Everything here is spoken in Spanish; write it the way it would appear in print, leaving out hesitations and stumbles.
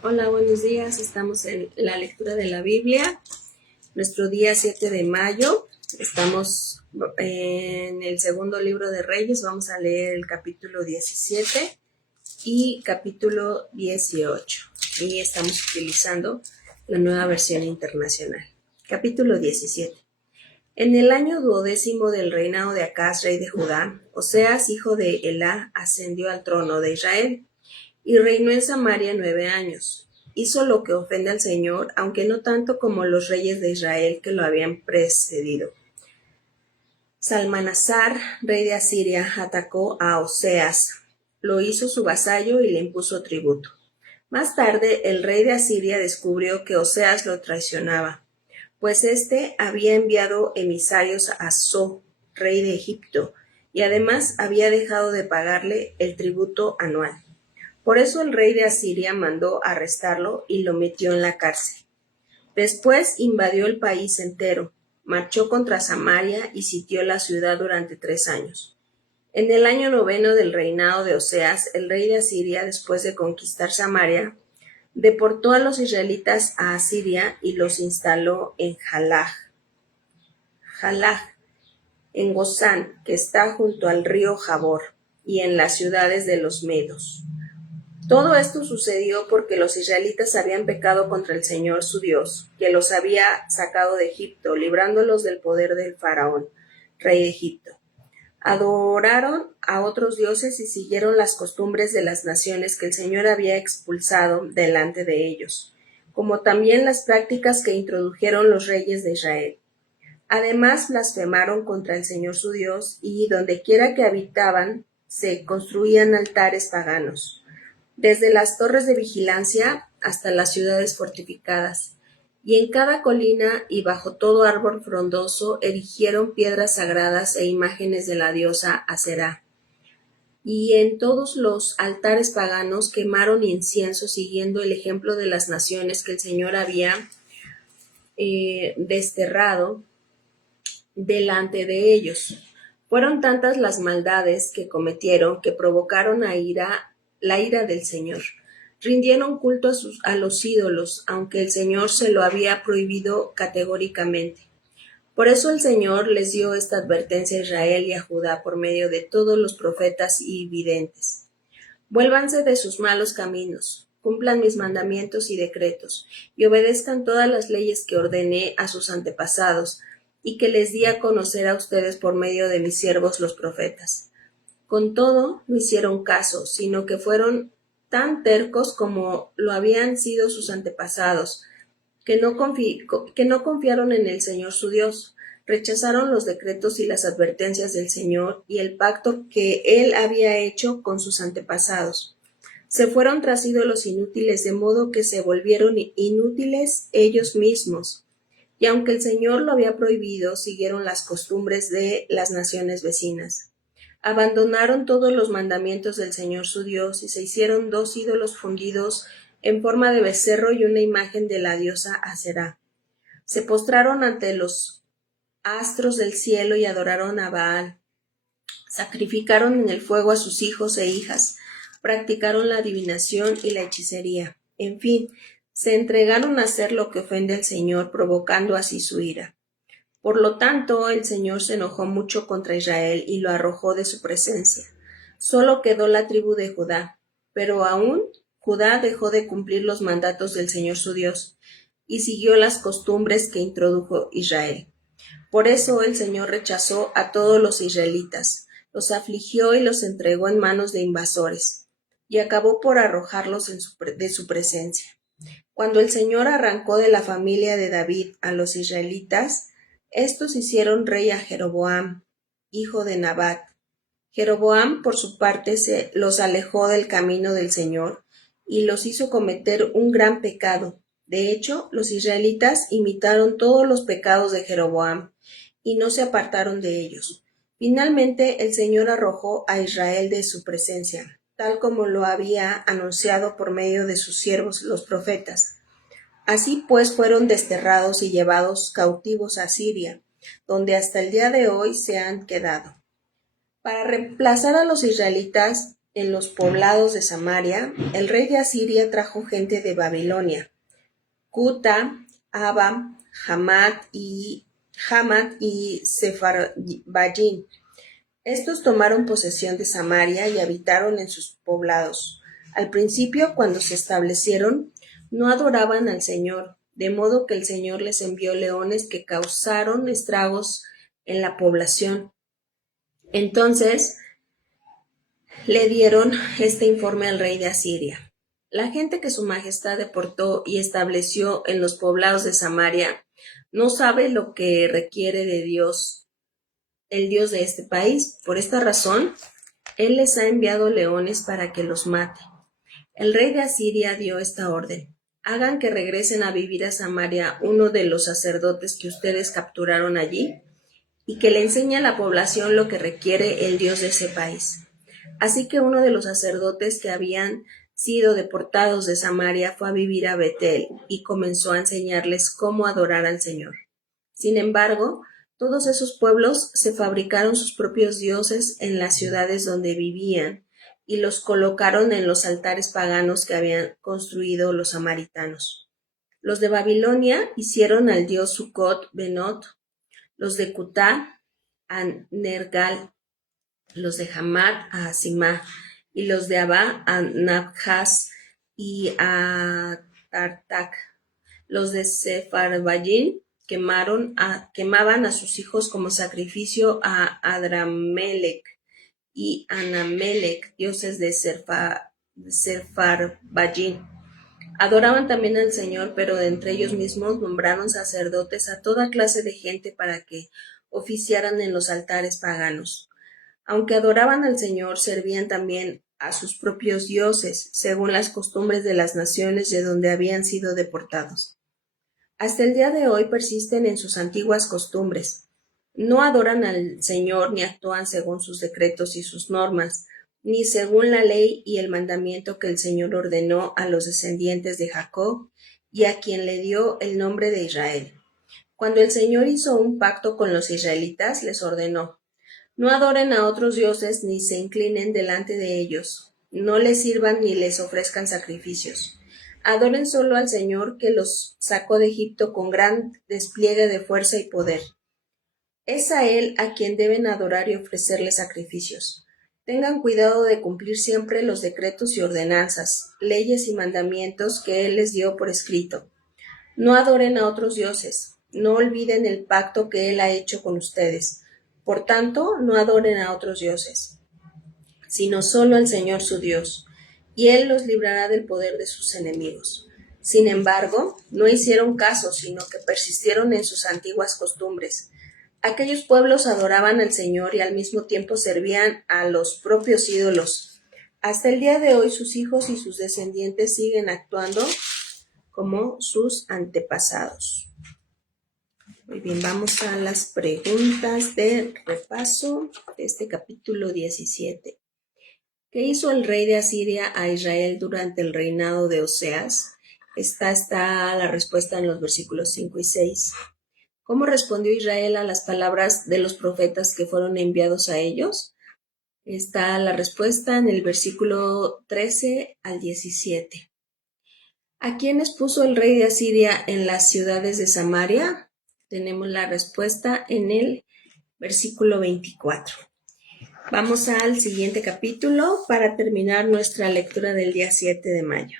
Hola, buenos días. Estamos en la lectura de la Biblia. Nuestro día 7 de mayo. Estamos en el segundo libro de Reyes. Vamos a leer el capítulo 17 y capítulo 18. Y estamos utilizando la nueva versión internacional. Capítulo 17. En el año 12º del reinado de Acaz, rey de Judá, Oseas, hijo de Elá, ascendió al trono de Israel y reinó en Samaria 9 años. Hizo lo que ofende al Señor, aunque no tanto como los reyes de Israel que lo habían precedido. Salmanasar, rey de Asiria, atacó a Oseas, lo hizo su vasallo y le impuso tributo. Más tarde, el rey de Asiria descubrió que Oseas lo traicionaba, pues éste había enviado emisarios a So, rey de Egipto, y además había dejado de pagarle el tributo anual. Por eso el rey de Asiria mandó arrestarlo y lo metió en la cárcel. Después invadió el país entero, marchó contra Samaria y sitió la ciudad durante 3 años. En el año 9 del reinado de Oseas, el rey de Asiria, después de conquistar Samaria, deportó a los israelitas a Asiria y los instaló en Jalaj, en Gozán, que está junto al río Jabor, y en las ciudades de los medos. Todo esto sucedió porque los israelitas habían pecado contra el Señor su Dios, que los había sacado de Egipto, librándolos del poder del faraón, rey de Egipto. Adoraron a otros dioses y siguieron las costumbres de las naciones que el Señor había expulsado delante de ellos, como también las prácticas que introdujeron los reyes de Israel. Además, blasfemaron contra el Señor su Dios, y dondequiera que habitaban se construían altares paganos, desde las torres de vigilancia hasta las ciudades fortificadas, y en cada colina y bajo todo árbol frondoso erigieron piedras sagradas e imágenes de la diosa Aserá. Y en todos los altares paganos quemaron incienso siguiendo el ejemplo de las naciones que el Señor había desterrado delante de ellos. Fueron tantas las maldades que cometieron que provocaron la ira del Señor. Rindieron culto a los ídolos, aunque el Señor se lo había prohibido categóricamente. Por eso el Señor les dio esta advertencia a Israel y a Judá por medio de todos los profetas y videntes. Vuélvanse de sus malos caminos, cumplan mis mandamientos y decretos, y obedezcan todas las leyes que ordené a sus antepasados, y que les di a conocer a ustedes por medio de mis siervos los profetas. Con todo, no hicieron caso, sino que fueron tan tercos como lo habían sido sus antepasados, que no confiaron en el Señor su Dios, rechazaron los decretos y las advertencias del Señor y el pacto que Él había hecho con sus antepasados. Se fueron tras ídolos inútiles, de modo que se volvieron inútiles ellos mismos. Y aunque el Señor lo había prohibido, siguieron las costumbres de las naciones vecinas. Abandonaron todos los mandamientos del Señor su Dios y se hicieron 2 ídolos fundidos en forma de becerro y una imagen de la diosa Aserá. Se postraron ante los astros del cielo y adoraron a Baal. Sacrificaron en el fuego a sus hijos e hijas, practicaron la adivinación y la hechicería. En fin, se entregaron a hacer lo que ofende al Señor, provocando así su ira. Por lo tanto, el Señor se enojó mucho contra Israel y lo arrojó de su presencia. Solo quedó la tribu de Judá, pero aún Judá dejó de cumplir los mandatos del Señor su Dios y siguió las costumbres que introdujo Israel. Por eso el Señor rechazó a todos los israelitas, los afligió y los entregó en manos de invasores, y acabó por arrojarlos de su presencia. Cuando el Señor arrancó de la familia de David a los israelitas, estos hicieron rey a Jeroboam, hijo de Nabat. Jeroboam, por su parte, los alejó del camino del Señor y los hizo cometer un gran pecado. De hecho, los israelitas imitaron todos los pecados de Jeroboam y no se apartaron de ellos. Finalmente, el Señor arrojó a Israel de su presencia, tal como lo había anunciado por medio de sus siervos los profetas. Así pues fueron desterrados y llevados cautivos a Siria, donde hasta el día de hoy se han quedado. Para reemplazar a los israelitas, en los poblados de Samaria, el rey de Asiria trajo gente de Babilonia, Cuta, Aba, Hamat y Sepharvaim. Estos tomaron posesión de Samaria y habitaron en sus poblados. Al principio, cuando se establecieron, no adoraban al Señor, de modo que el Señor les envió leones que causaron estragos en la población. Entonces le dieron este informe al rey de Asiria. La gente que su majestad deportó y estableció en los poblados de Samaria no sabe lo que requiere de Dios, el Dios de este país. Por esta razón, Él les ha enviado leones para que los mate. El rey de Asiria dio esta orden: hagan que regresen a vivir a Samaria uno de los sacerdotes que ustedes capturaron allí, y que le enseñe a la población lo que requiere el Dios de ese país. Así que uno de los sacerdotes que habían sido deportados de Samaria fue a vivir a Betel y comenzó a enseñarles cómo adorar al Señor. Sin embargo, todos esos pueblos se fabricaron sus propios dioses en las ciudades donde vivían y los colocaron en los altares paganos que habían construido los samaritanos. Los de Babilonia hicieron al dios Sucot Benot, los de Cutá a Nergal, los de Hamat a Simá, y los de Abá a Nabjas y a Tartak. Los de Sepharvaim quemaban a sus hijos como sacrificio a Adramelech y Anamelech, dioses de Sepharvaim. Adoraban también al Señor, pero de entre ellos mismos nombraron sacerdotes a toda clase de gente para que oficiaran en los altares paganos. Aunque adoraban al Señor, servían también a sus propios dioses, según las costumbres de las naciones de donde habían sido deportados. Hasta el día de hoy persisten en sus antiguas costumbres. No adoran al Señor ni actúan según sus decretos y sus normas, ni según la ley y el mandamiento que el Señor ordenó a los descendientes de Jacob y a quien le dio el nombre de Israel. Cuando el Señor hizo un pacto con los israelitas, les ordenó: no adoren a otros dioses ni se inclinen delante de ellos, no les sirvan ni les ofrezcan sacrificios. Adoren solo al Señor que los sacó de Egipto con gran despliegue de fuerza y poder. Es a Él a quien deben adorar y ofrecerle sacrificios. Tengan cuidado de cumplir siempre los decretos y ordenanzas, leyes y mandamientos que Él les dio por escrito. No adoren a otros dioses, no olviden el pacto que Él ha hecho con ustedes. Por tanto, no adoren a otros dioses, sino solo al Señor su Dios, y Él los librará del poder de sus enemigos. Sin embargo, no hicieron caso, sino que persistieron en sus antiguas costumbres. Aquellos pueblos adoraban al Señor y al mismo tiempo servían a los propios ídolos. Hasta el día de hoy sus hijos y sus descendientes siguen actuando como sus antepasados. Muy bien, vamos a las preguntas de repaso de este capítulo 17. ¿Qué hizo el rey de Asiria a Israel durante el reinado de Oseas? Esta está la respuesta en los versículos 5 y 6. ¿Cómo respondió Israel a las palabras de los profetas que fueron enviados a ellos? Está la respuesta en el versículo 13 al 17. ¿A quiénes puso el rey de Asiria en las ciudades de Samaria? Tenemos la respuesta en el versículo 24. Vamos al siguiente capítulo para terminar nuestra lectura del día 7 de mayo.